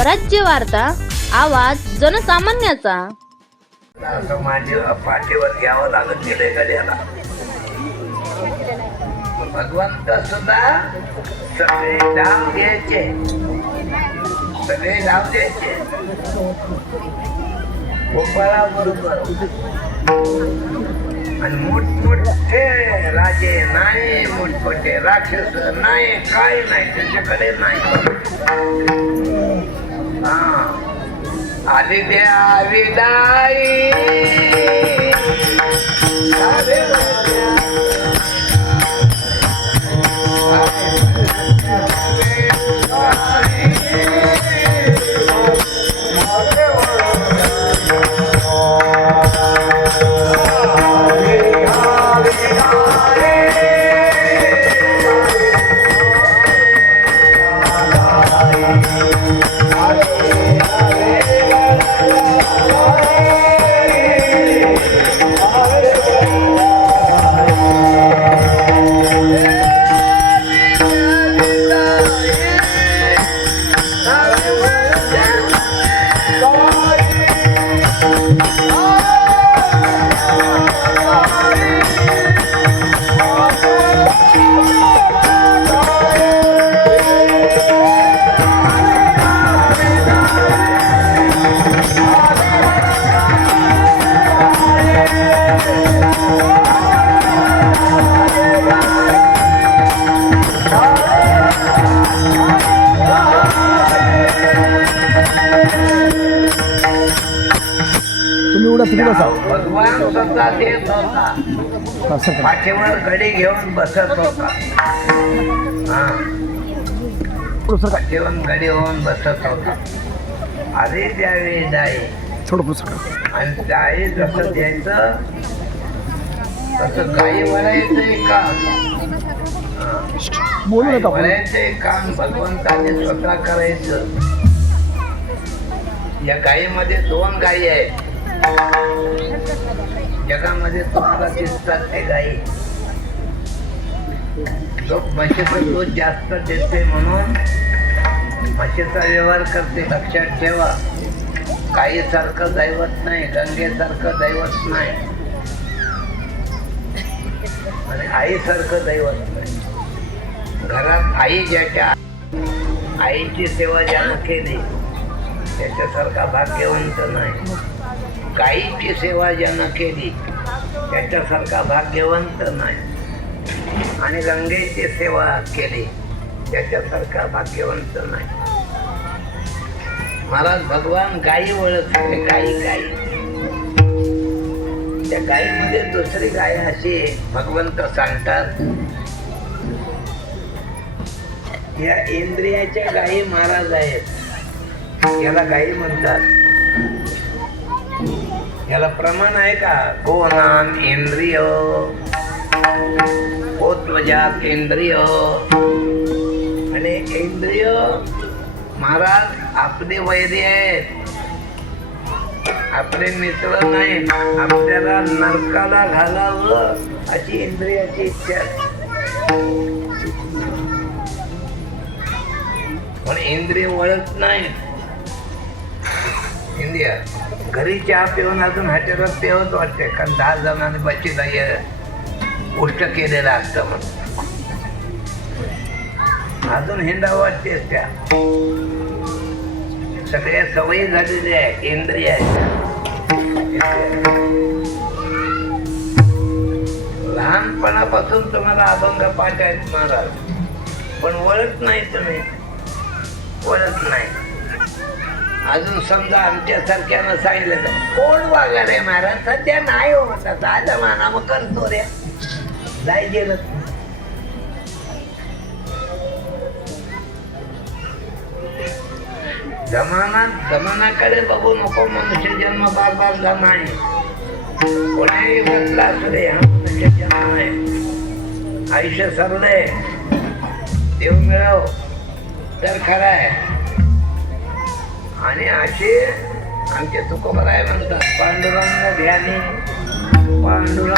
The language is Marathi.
स्वराज्य वार्ता आवाज जनसामान्याचा. असं माझ्या पाठीवर घ्यावं लागत गेले गड्याला भगवंत सुद्धा सगळे डाव घ्यायचे. सगळे डाव घ्यायचे. गोपाळा बरोबर आणि मोठमोठे राजे नाही मोठमोठे राक्षस नाही काय नाही त्याच्याकडे नाही. आली द्या विदाई भगवान स्वतः देत होता पाठीवर गडी घेऊन बसत होता. हा. पाठीवर गडी होऊन बसत होता. अरे द्यावे दाई थोडं पुढं सरका आणि दाई जसं द्यायचं तसं काही वळायचंय का बोलू नका आपण. वळायचंय काम भगवंताने स्वतः करायचं. या गायीमध्ये दोन गायी आहेत. जगामध्ये तुम्हाला दिसतात ते गायी. जो म्हशीचं दूध जास्त देते म्हणून म्हशीचा व्यवहार करते लक्षात ठेवा. काही सारखं दैवत नाही गंगेसारखं दैवत नाही. आणि आईसारखं दैवत नाही. घरात आई ज्याच्या आईची सेवा ज्यानं केली त्याच्यासारखा भाग्यवंत नाही. गाईची सेवा ज्यानं केली त्याच्यासारखा भाग्यवंत नाही. आणि गंगेची सेवा केली त्याच्यासारखा भाग्यवंत नाही. महाराज भगवान गायी ओळखले गायी गायी त्या गायीमध्ये दुसरी गाय अशी भगवंत सांगतात. या इंद्रियाच्या गायी महाराज आहेत. याला गायी म्हणतात. याला प्रमाण आहे का? को नाम इंद्रिय? को इंद्रिय? आणि इंद्रिय महाराज आपले वैरी आहेत. आपले मित्र नाही. आपल्याला नरकाला घालावं अशी इंद्रियाची इच्छा आहे. पण इंद्रिय वळत नाही. इंडिया घरी चहा पिऊन अजून हॉटेलात पेवत वाटते कारण दहा जणांनी बच्चीला गोष्ट केलेलं असतं म्हणून. अजून हिंदा वाटते त्या. सगळ्या सवयी झालेल्या आहे इंद्रिय लहानपणापासून तुम्हाला अभंग पाठ आहेत महाराज. पण वळत नाही तुम्ही. वळत नाही. अजून समजा आमच्यासारख्यानं सांगितलं तर कोण वागा रे महाराज? सध्या नाही हो म्हणतात. आज म्हणा मग करतो रे जाय गेलं जमाना जमानाकडे बघू नको मनुष्य जन्म बार बार नाही कोणाही घटला असू दे हा मनुष्य जन्म आहे. आयुष्य सरलंय. देव मिळव. तर खरं आहे. आणि असे आमचे तुकोबराय म्हणतात पांडुरंग ध्यानी पांडुर